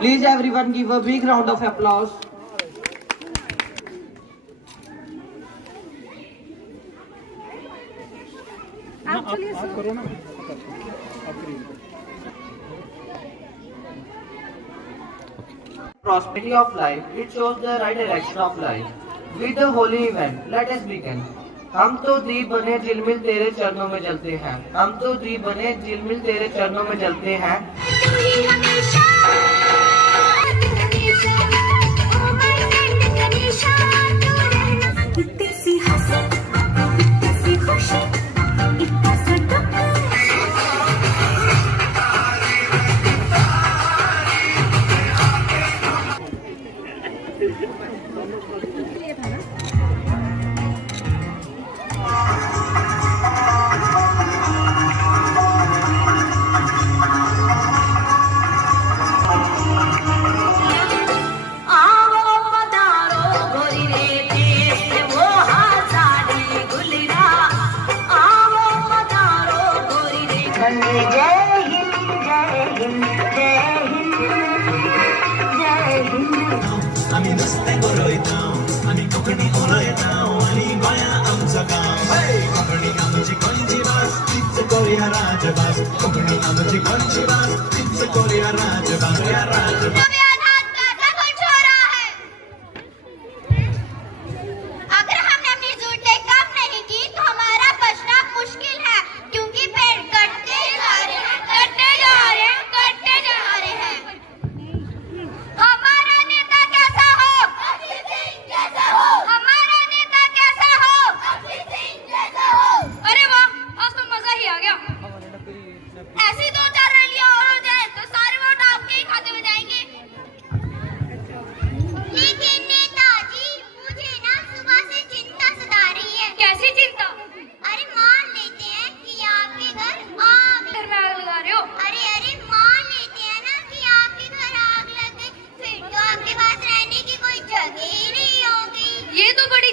Please everyone give a big round of applause. Prosperity of life, it shows the right direction of life. With the holy event, let us begin. हम तो दीप बने झिलमिल तेरे चरणों में जलते हैं। हम तो दीप बने झिलमिल तेरे चरणों में जलते हैं। आम्ही नुसते गोरोयताव, आम्ही कोकणी उलयताव आणि गोंया आमचं गाव. कोकणी आमची गोंयची भास, तीच करूया राजभास. कोकणी आमची गोंयची भास, तीच करूया राजभास. या राजभास.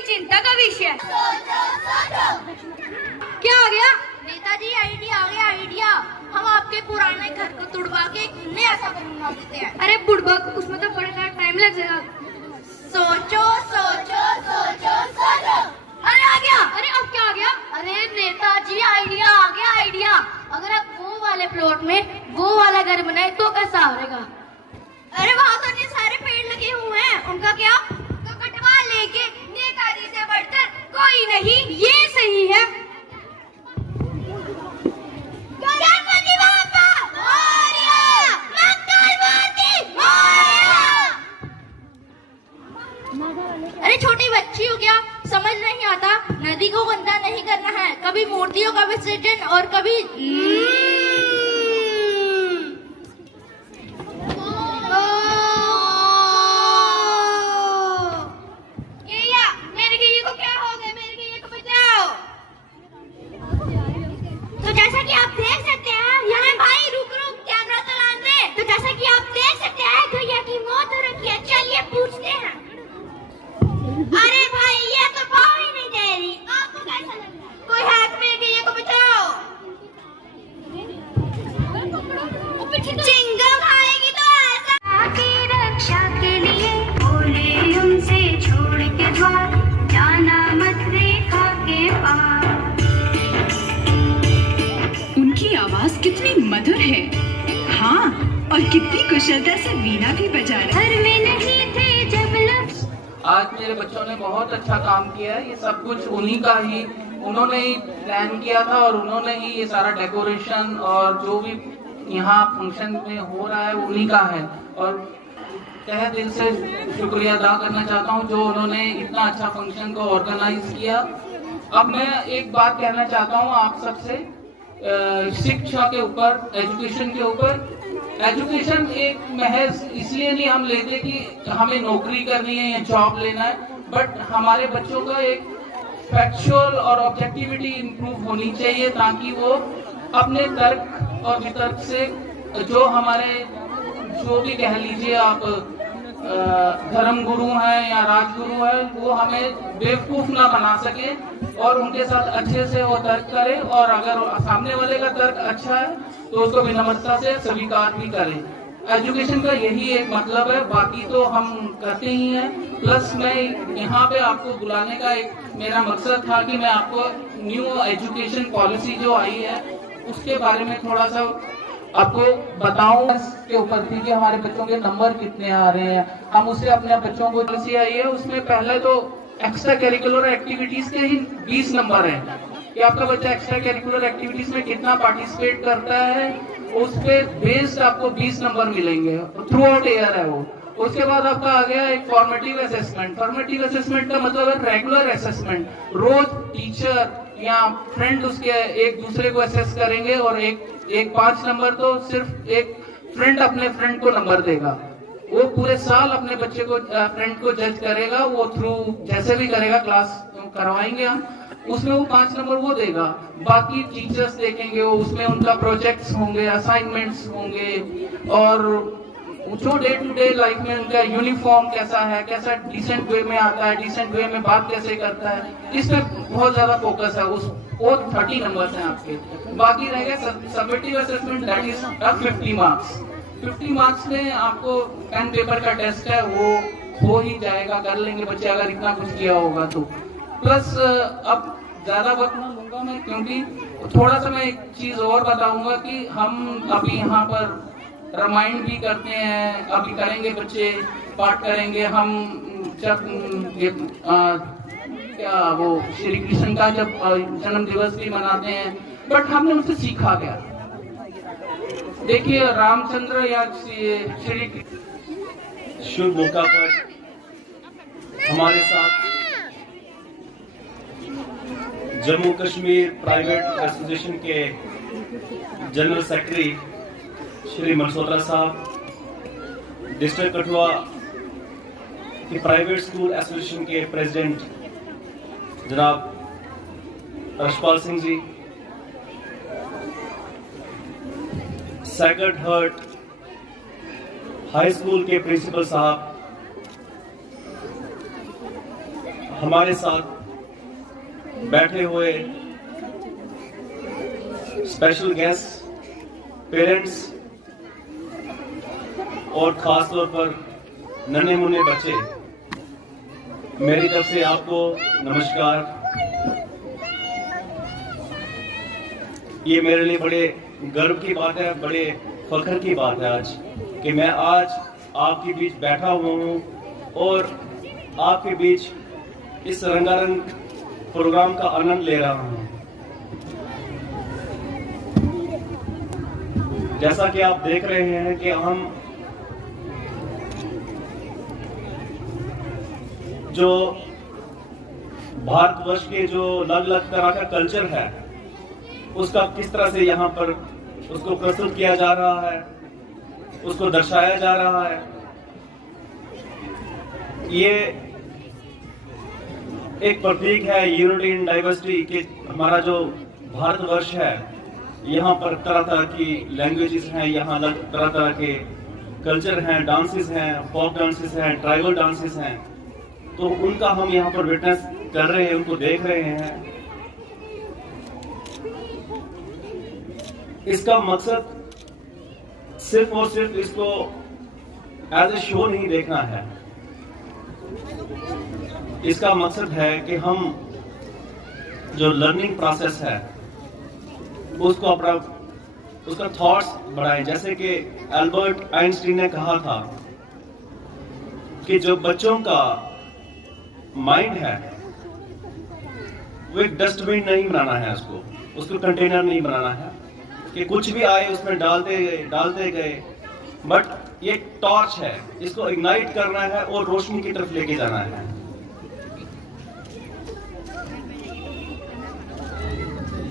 चिंता का विषय क्या आ गया? नेताजी आइडिया आ गया, आइडिया। हम आपके पुराने घर को तुड़वा के नया सा बनवा देते हैं। अरे बुड़बक, उसमें तो बड़े टाइम लग जाएगा। सोचो सोचो सोचो सोचो। अरे आ गया। अरे अब क्या आ गया? अरे नेताजी आइडिया आ गया, आइडिया। अगर आप वो वाले प्लॉट में वो वाला घर बनाए तो कैसा होगा? अरे वहाँ तो इतने सारे पेड़ लगे हुए हैं, उनका क्या? तो कटवा लेके, नेताजी से बढ़कर कोई नहीं, ये सही है। गणपति बाप्पा मोरया, मंगल मूर्ति मोरया। अरे छोटी बच्ची हो क्या? समझ नहीं आता? नदी को गंदा नहीं करना है, कभी मूर्तियों का विसर्जन और कभी कितनी मधुर है। हाँ, और कितनी कुशलता से वीणा भी बजा रहे। घर में नहीं थे जब आज मेरे बच्चों ने बहुत अच्छा काम किया है। ये सब कुछ उन्हीं का ही, उन्होंने ही प्लान किया था और उन्होंने ही ये सारा डेकोरेशन और जो भी यहाँ फंक्शन में हो रहा है उन्हीं का है। और तहे दिल से शुक्रिया अदा करना चाहता हूँ जो उन्होंने इतना अच्छा फंक्शन को ऑर्गेनाइज किया। अब मैं एक बात कहना चाहता हूँ आप सबसे, शिक्षा के ऊपर, एजुकेशन के ऊपर। एजुकेशन एक महज इसलिए नहीं हम लेते कि हमें नौकरी करनी है या जॉब लेना है, बट हमारे बच्चों का एक फैक्चुअल और ऑब्जेक्टिविटी इंप्रूव होनी चाहिए ताकि वो अपने तर्क और वितर्क से जो हमारे जो भी कह लीजिए आप धर्म गुरु हैं या राजगुरु हैं, वो हमें बेवकूफ ना बना सके और उनके साथ अच्छे से वो तर्क करे, और अगर सामने वाले का तर्क अच्छा है तो उसको विनम्रता से स्वीकार भी करें। एजुकेशन का यही एक मतलब है, बाकी तो हम करते ही हैं। प्लस मैं यहाँ पे आपको बुलाने का एक मेरा मकसद था कि मैं आपको न्यू एजुकेशन पॉलिसी जो आई है उसके बारे में थोड़ा सा आपको बताऊं। इसके ऊपर थी कि हमारे बच्चों के नंबर कितने आ रहे हैं, हम उससे अपने बच्चों को पॉलिसी आई है उसमें पहले तो एक्स्ट्रा करिकुलर एक्टिविटीज के ही 20 नंबर हैं कि आपका बच्चा एक्स्ट्रा करिकुलर एक्टिविटीज में कितना पार्टिसिपेट करता है, उस पे बेस्ड आपको 20 नंबर मिलेंगे, थ्रू आउट ईयर है वो। उसके बाद आपका आ गया एक फॉर्मेटिव असेसमेंट। फॉर्मेटिव असेसमेंट का मतलब है रेगुलर असेसमेंट, रोज टीचर या फ्रेंड उसके एक दूसरे को असेस करेंगे और एक 5 नंबर तो सिर्फ एक फ्रेंड अपने फ्रेंड को नंबर देगा, वो पूरे साल अपने बच्चे को फ्रेंड को जज करेगा, वो थ्रू जैसे भी करेगा क्लास करवाएंगे हम, उसमें वो 5 नंबर वो देगा। बाकी टीचर्स देखेंगे, वो उसमें उनका प्रोजेक्ट्स होंगे, असाइनमेंट्स होंगे, और जो डे टू डे लाइफ में उनका यूनिफॉर्म कैसा है, कैसा डिसेंट वे में आता है, डिसेंट वे में बात कैसे करता है, इस पे बहुत ज्यादा फोकस है। वो 30 नंबर्स हैं आपके। बाकी रह गया summative assessment, that is 50 marks. 50 marks में आपको पेन पेपर का टेस्ट है, वो हो ही जाएगा, कर लेंगे बच्चे अगर इतना कुछ किया होगा तो। प्लस अब ज्यादा वक्त ना लूंगा मैं, क्योंकि थोड़ा सा मैं एक चीज और बताऊंगा कि हम अभी यहाँ पर रामायण भी करते हैं, अभी करेंगे बच्चे पाठ करेंगे हम, जब क्या वो श्री कृष्ण का जब जन्म दिवस भी मनाते हैं, बट हमने उससे सीखा क्या। देखिए रामचंद्र या श्री शुभ मौका पर हमारे साथ जम्मू कश्मीर प्राइवेट एसोसिएशन के जनरल सेक्रेटरी श्री मल्होत्रा साहब, डिस्ट्रिक्ट कठुआ के प्राइवेट स्कूल एसोसिएशन के प्रेसिडेंट जनाब Rashpal Singh ji, sacred heart high school के प्रिंसिपल साहब, हमारे साथ बैठे हुए स्पेशल गेस्ट, पेरेंट्स और खास तौर पर नन्हे मुन्ने बच्चे, मेरी तरफ से आपको नमस्कार। ये मेरे लिए बड़े गर्व की बात है, बड़े फख्र की बात है आज कि मैं आज आपके बीच बैठा हुआ हूँ और आपके बीच इस रंगारंग प्रोग्राम का आनंद ले रहा हूँ। जैसा कि आप देख रहे हैं कि हम जो भारतवर्ष के जो अलग अलग तरह का कल्चर है उसका किस तरह से यहाँ पर उसको प्रस्तुत किया जा रहा है, उसको दर्शाया जा रहा है। ये एक प्रतीक है यूनिटी इन डाइवर्सिटी कि हमारा जो भारतवर्ष है, यहाँ पर तरह तरह की लैंग्वेजेस हैं, यहाँ अलग तरह तरह के कल्चर हैं, डांसेस हैं, फोक डांसेस हैं, ट्राइबल डांसेस हैं, तो उनका हम यहाँ पर विटनेस कर रहे हैं, उनको देख रहे हैं। इसका मकसद सिर्फ और सिर्फ इसको एज ए शो नहीं देखना है, इसका मकसद है कि हम जो लर्निंग प्रोसेस है उसको अपना उसका थॉट्स बढ़ाएं। जैसे कि एल्बर्ट आइंस्टीन ने कहा था कि जो बच्चों का माइंड है वो एक डस्टबिन नहीं बनाना है, उसको कंटेनर नहीं बनाना है कि कुछ भी आए उसमें डालते गए, बट ये टॉर्च है, इसको इग्नाइट करना है और रोशनी की तरफ लेके जाना है।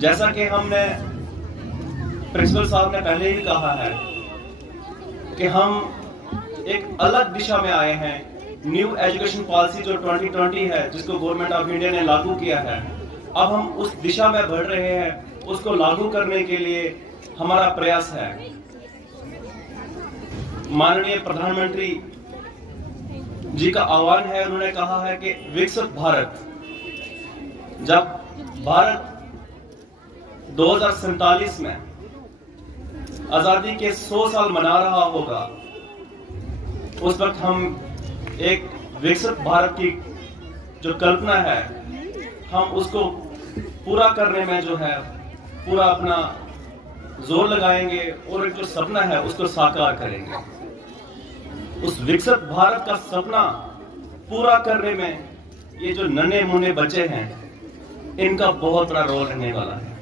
जैसा कि हमने प्रिंसिपल साहब ने पहले ही कहा है कि हम एक अलग दिशा में आए हैं। न्यू एजुकेशन पॉलिसी जो 2020 है, जिसको गवर्नमेंट ऑफ इंडिया ने लागू किया है, अब हम उस दिशा में बढ़ रहे हैं। उसको लागू करने के लिए हमारा प्रयास है। माननीय प्रधानमंत्री जी का आह्वान है। उन्होंने कहा है कि विकसित भारत, जब भारत 2047 में आजादी के 100 साल मना रहा होगा, उस वक्त हम एक विकसित भारत की जो कल्पना है, हम उसको पूरा करने में जो है पूरा अपना जोर लगाएंगे और एक जो सपना है उसको साकार करेंगे। उस विकसित भारत का सपना पूरा करने में ये जो नन्हे मुन्ने बच्चे हैं, इनका बहुत बड़ा रोल रहने वाला है,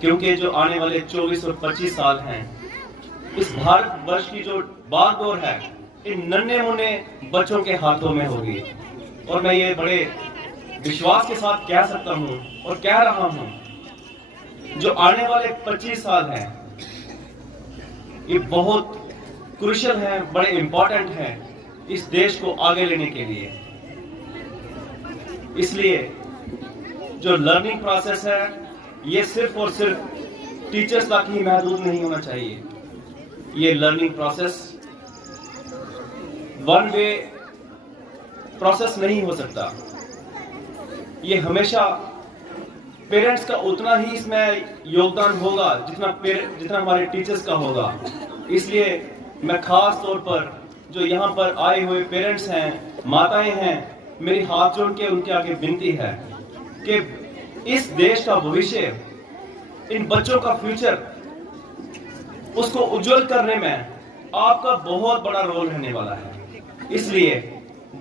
क्योंकि जो आने वाले 24 और 25 साल हैं, इस भारत वर्ष की जो बागडोर है इन नन्हे मुन्ने बच्चों के हाथों में होगी। और मैं ये बड़े विश्वास के साथ कह सकता हूं और कह रहा हूं, जो आने वाले 25 साल हैं ये बहुत क्रूशियल हैं, बड़े इंपॉर्टेंट हैं इस देश को आगे लेने के लिए। इसलिए जो लर्निंग प्रोसेस है ये सिर्फ और सिर्फ टीचर्स तक ही महदूद नहीं होना चाहिए। ये learning process one way process नहीं हो सकता। ये हमेशा पेरेंट्स का उतना ही इसमें योगदान होगा जितना हमारे टीचर्स का होगा। इसलिए मैं खास तौर पर जो यहाँ पर आए हुए पेरेंट्स हैं, माताएं हैं, मेरी हाथ जोड़ के उनके आगे विनती है कि इस देश का भविष्य, इन बच्चों का फ्यूचर, उसको उज्जवल करने में आपका बहुत बड़ा रोल रहने वाला है। इसलिए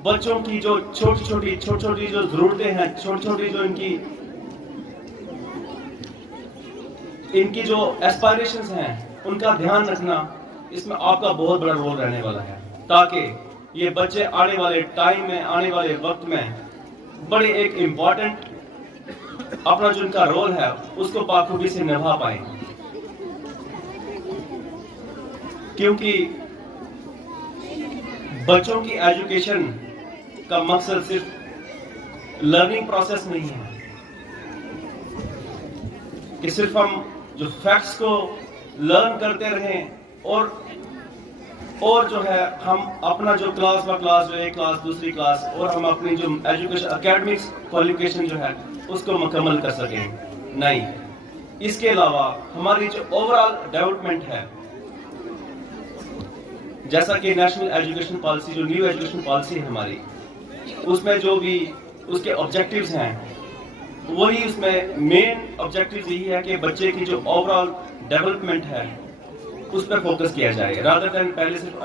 बच्चों की जो छोटी छोटी जो जरूरतें हैं, छोटी छोटी जो इनकी जो एस्पायरेशंस हैं, उनका ध्यान रखना, इसमें आपका बहुत बड़ा रोल रहने वाला है, ताकि ये बच्चे आने वाले टाइम में, आने वाले वक्त में बड़े एक इम्पॉर्टेंट अपना जो इनका रोल है उसको बाखूबी से निभा पाए। क्योंकि बच्चों की एजुकेशन का मकसद सिर्फ लर्निंग प्रोसेस नहीं है कि सिर्फ हम जो फैक्ट्स को लर्न करते रहें और जो है हम अपना जो क्लास बाय क्लास, जो एक क्लास दूसरी क्लास, और हम अपनी जो एजुकेशन एकेडमिक्स क्वालिफिकेशन जो है उसको मुकम्मल कर सकें। नहीं, इसके अलावा हमारी जो ओवरऑल डेवलपमेंट है, जैसा कि नेशनल एजुकेशन पॉलिसी, जो न्यू एजुकेशन पॉलिसी है हमारी, उसमें जो भी उसके ऑब्जेक्टिव्स हैं, वही उसमें मेन ऑब्जेक्टिव यही है कि बच्चे की जो ओवरऑल डेवलपमेंट है उस पर फोकस किया जाए, रादर देन पहले सिर्फ